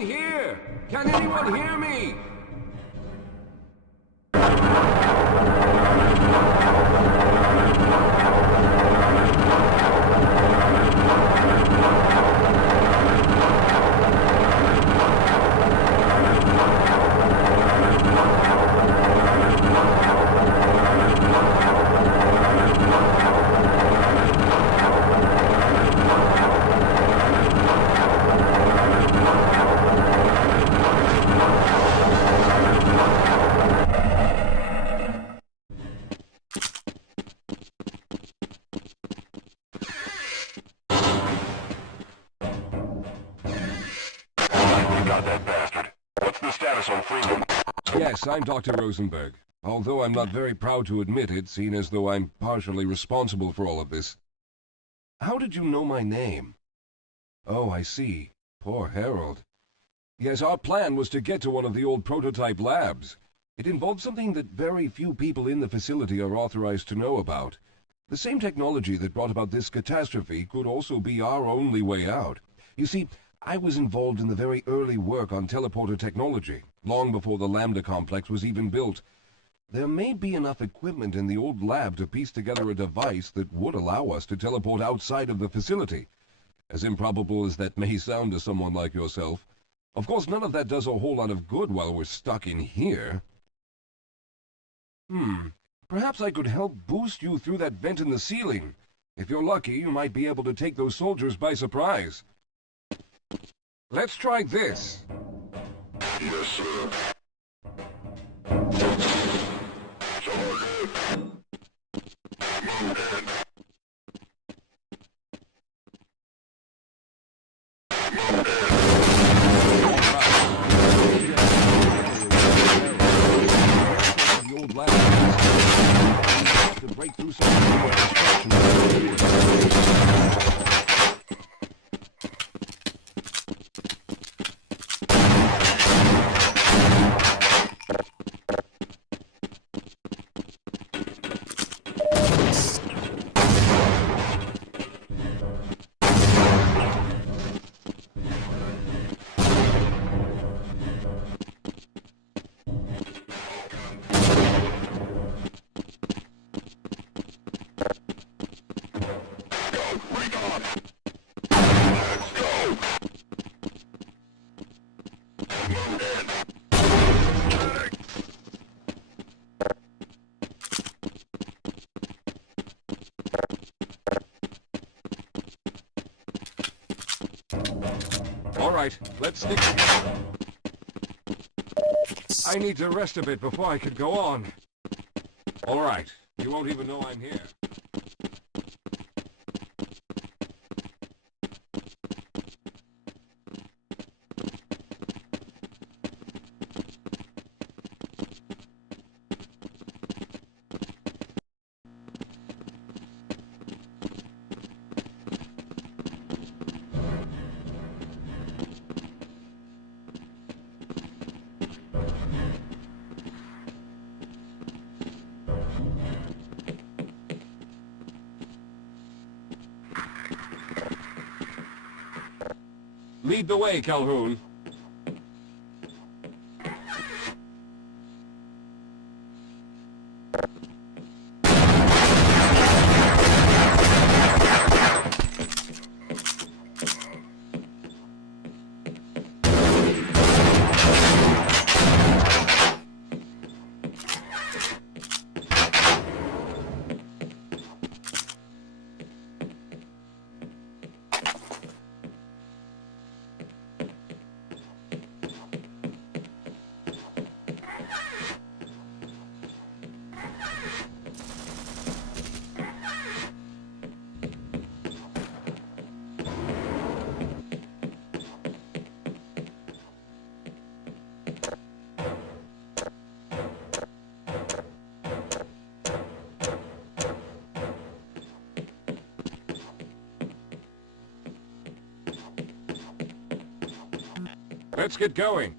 in here! Can anyone hear me? Yes, I'm Dr. Rosenberg. Although I'm not very proud to admit it, seeing as though I'm partially responsible for all of this. How did you know my name? Oh, I see. Poor Harold. Yes, our plan was to get to one of the old prototype labs. It involved something that very few people in the facility are authorized to know about. The same technology that brought about this catastrophe could also be our only way out. You see, I was involved in the very early work on teleporter technology, long before the Lambda complex was even built. There may be enough equipment in the old lab to piece together a device that would allow us to teleport outside of the facility. As improbable as that may sound to someone like yourself. Of course, none of that does a whole lot of good while we're stuck in here. Perhaps I could help boost you through that vent in the ceiling. If you're lucky, you might be able to take those soldiers by surprise. Let's try this. Yes, sir. The old lab have to break through some All right, let's stick together. I need to rest a bit before I could go on. All right, you won't even know I'm here. Lead the way, Calhoun. Let's get going.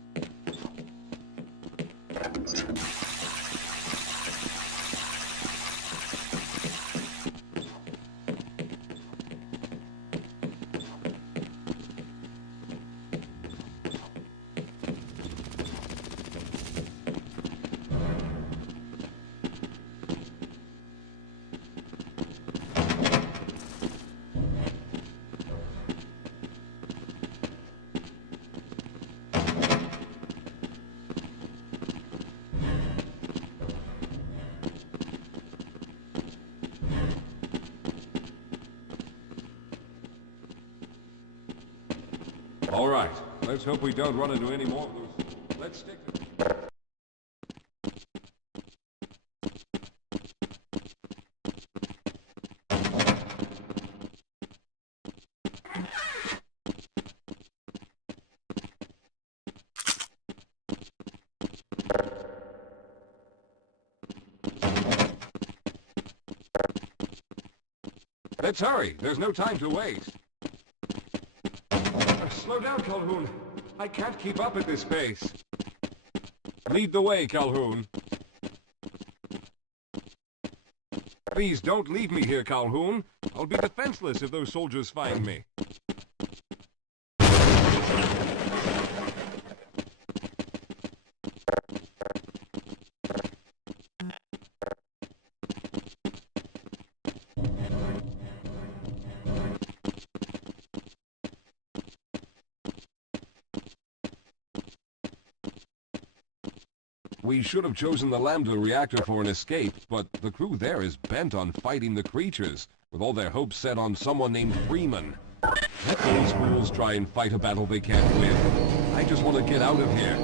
All right, let's hope we don't run into any more of those. Let's stick to... Let's hurry. There's no time to waste. Slow down, Calhoun. I can't keep up at this pace. Lead the way, Calhoun. Please don't leave me here, Calhoun. I'll be defenseless if those soldiers find me. We should have chosen the Lambda reactor for an escape, but the crew there is bent on fighting the creatures, with all their hopes set on someone named Freeman. Let those fools try and fight a battle they can't win. I just want to get out of here.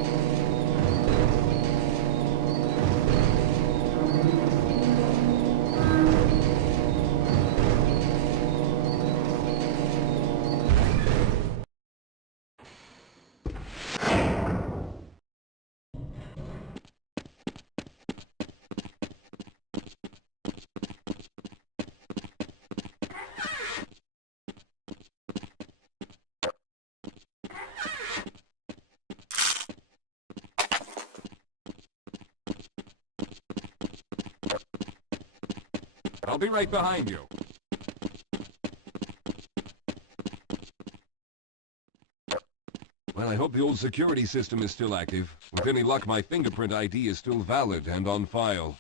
I'll be right behind you. Well, I hope the old security system is still active. With any luck, my fingerprint ID is still valid and on file.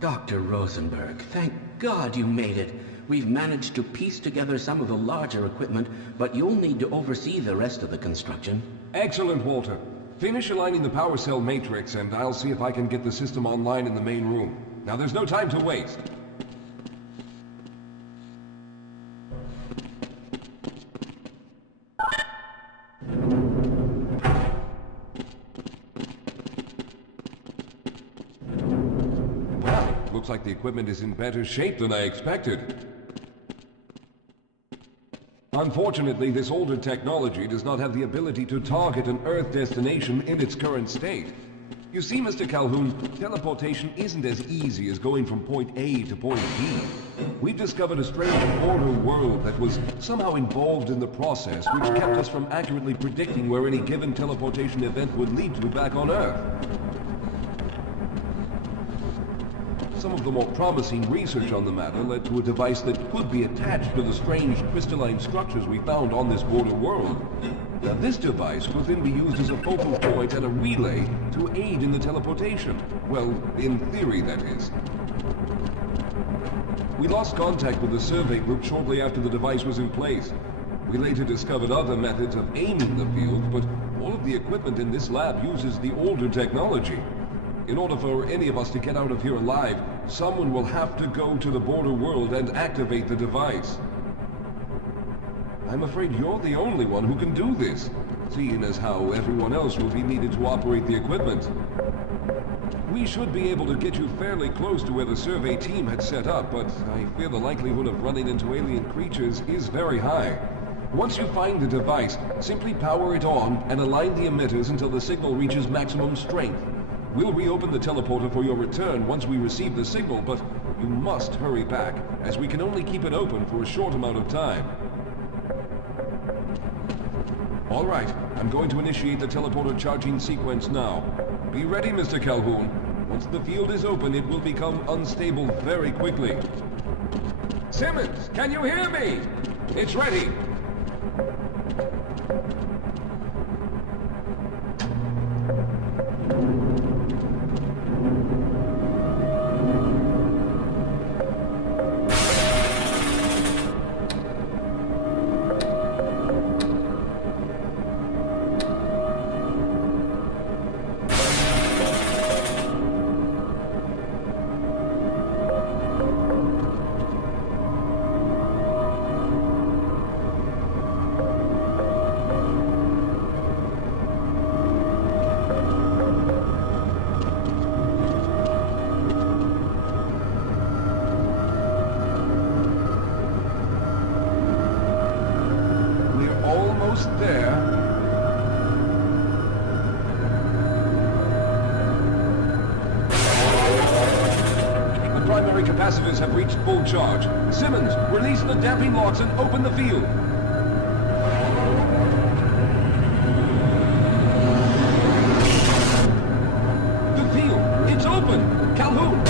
Dr. Rosenberg, thank God you made it. We've managed to piece together some of the larger equipment, but you'll need to oversee the rest of the construction. Excellent, Walter. Finish aligning the power cell matrix, and I'll see if I can get the system online in the main room. Now, there's no time to waste. Well, looks like the equipment is in better shape than I expected. Unfortunately, this older technology does not have the ability to target an Earth destination in its current state. You see, Mr. Calhoun, teleportation isn't as easy as going from point A to point B. We've discovered a strange border world that was somehow involved in the process, which kept us from accurately predicting where any given teleportation event would lead to back on Earth. Some of the more promising research on the matter led to a device that could be attached to the strange crystalline structures we found on this border world. Now, this device could then be used as a focal point and a relay to aid in the teleportation. Well, in theory, that is. We lost contact with the survey group shortly after the device was in place. We later discovered other methods of aiming the field, but all of the equipment in this lab uses the older technology. In order for any of us to get out of here alive, someone will have to go to the border world and activate the device. I'm afraid you're the only one who can do this, seeing as how everyone else will be needed to operate the equipment. We should be able to get you fairly close to where the survey team had set up, but I fear the likelihood of running into alien creatures is very high. Once you find the device, simply power it on and align the emitters until the signal reaches maximum strength. We'll reopen the teleporter for your return once we receive the signal, but you must hurry back, as we can only keep it open for a short amount of time. All right, I'm going to initiate the teleporter charging sequence now. Be ready, Mr. Calhoun. Once the field is open, it will become unstable very quickly. Simmons, can you hear me? It's ready. primary capacitors have reached full charge. Simmons, release the damping locks and open the field. The field! It's open! Calhoun!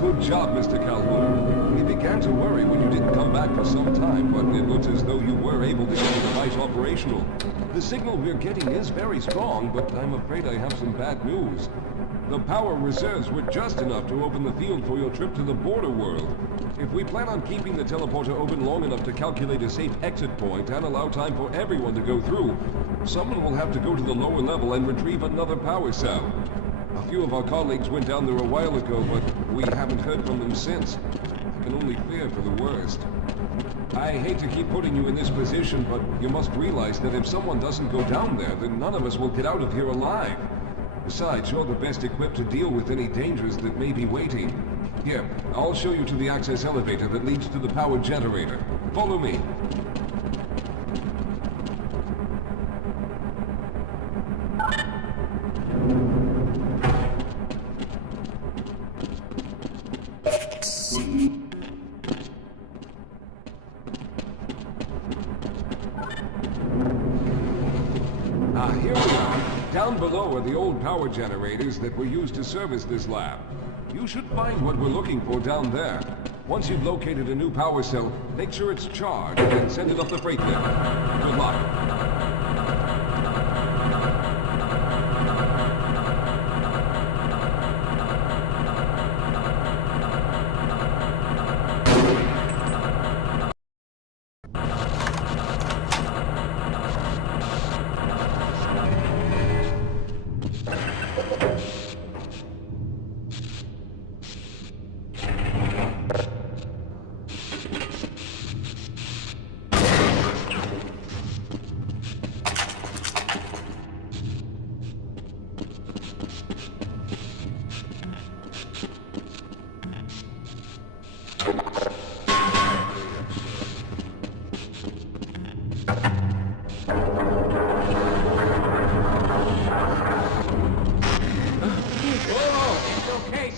Good job, Mr. Calhoun. We began to worry when you didn't come back for some time, but it looks as though you were able to get the device operational. The signal we're getting is very strong, but I'm afraid I have some bad news. The power reserves were just enough to open the field for your trip to the border world. If we plan on keeping the teleporter open long enough to calculate a safe exit point and allow time for everyone to go through, someone will have to go to the lower level and retrieve another power cell. A few of our colleagues went down there a while ago, but we haven't heard from them since. I can only fear for the worst. I hate to keep putting you in this position, but you must realize that if someone doesn't go down there, then none of us will get out of here alive. Besides, you're the best equipped to deal with any dangers that may be waiting. Here, I'll show you to the access elevator that leads to the power generator. Follow me. Here we are. Down below are the old power generators that were used to service this lab. You should find what we're looking for down there. Once you've located a new power cell, make sure it's charged and send it up the freight bin. Good luck.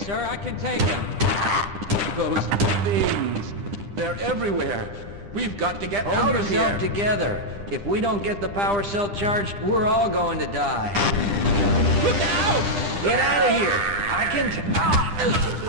sir. I can take him. Those things. They're everywhere. We've got to get out Hold of yourself here. together. If we don't get the power cell charged, we're all going to die. Look out! Get out of here. I can...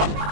Ugh.